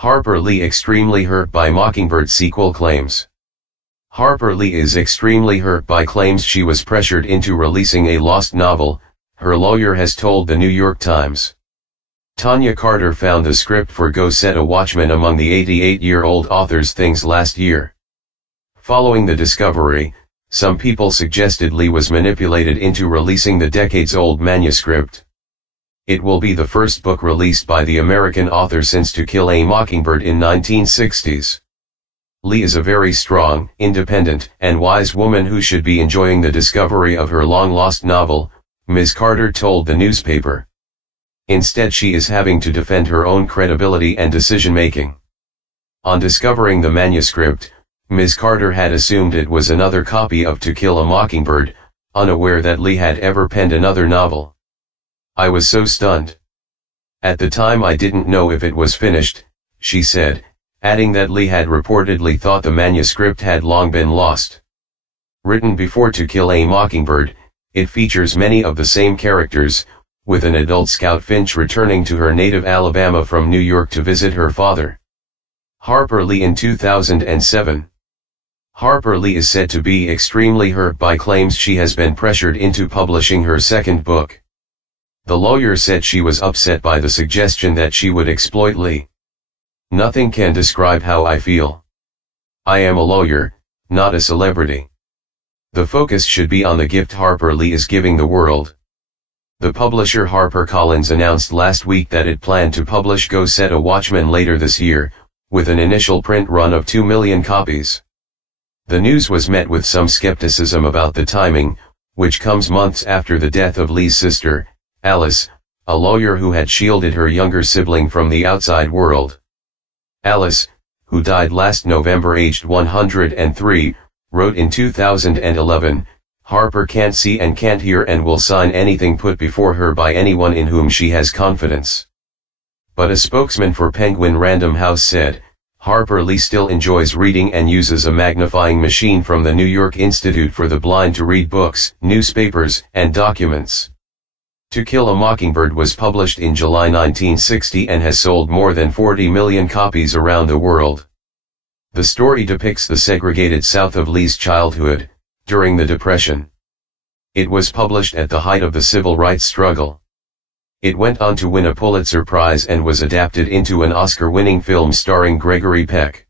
Harper Lee extremely hurt by Mockingbird sequel claims. Harper Lee is extremely hurt by claims she was pressured into releasing a lost novel, her lawyer has told the New York Times. Tonja Carter found the script for Go Set a Watchman among the 88-year-old author's things last year. Following the discovery, some people suggested Lee was manipulated into releasing the decades-old manuscript. It will be the first book released by the American author since To Kill a Mockingbird in 1960s. Lee is a very strong, independent, and wise woman who should be enjoying the discovery of her long-lost novel, Ms. Carter told the newspaper. Instead, she is having to defend her own credibility and decision-making. On discovering the manuscript, Ms. Carter had assumed it was another copy of To Kill a Mockingbird, unaware that Lee had ever penned another novel. "I was so stunned. At the time I didn't know if it was finished," she said, adding that Lee had reportedly thought the manuscript had long been lost. Written before To Kill a Mockingbird, it features many of the same characters, with an adult Scout Finch returning to her native Alabama from New York to visit her father. Harper Lee in 2007. Harper Lee is said to be extremely hurt by claims she has been pressured into publishing her second book. The lawyer said she was upset by the suggestion that she would exploit Lee. "Nothing can describe how I feel. I am a lawyer, not a celebrity. The focus should be on the gift Harper Lee is giving the world." The publisher HarperCollins announced last week that it planned to publish Go Set a Watchman later this year, with an initial print run of 2 million copies. The news was met with some skepticism about the timing, which comes months after the death of Lee's sister, Alice, a lawyer who had shielded her younger sibling from the outside world. Alice, who died last November aged 103, wrote in 2011, "Harper can't see and can't hear and will sign anything put before her by anyone in whom she has confidence." But a spokesman for Penguin Random House said, Harper Lee still enjoys reading and uses a magnifying machine from the New York Institute for the Blind to read books, newspapers, and documents. To Kill a Mockingbird was published in July 1960 and has sold more than 40 million copies around the world. The story depicts the segregated South of Lee's childhood, during the Depression. It was published at the height of the civil rights struggle. It went on to win a Pulitzer Prize and was adapted into an Oscar-winning film starring Gregory Peck.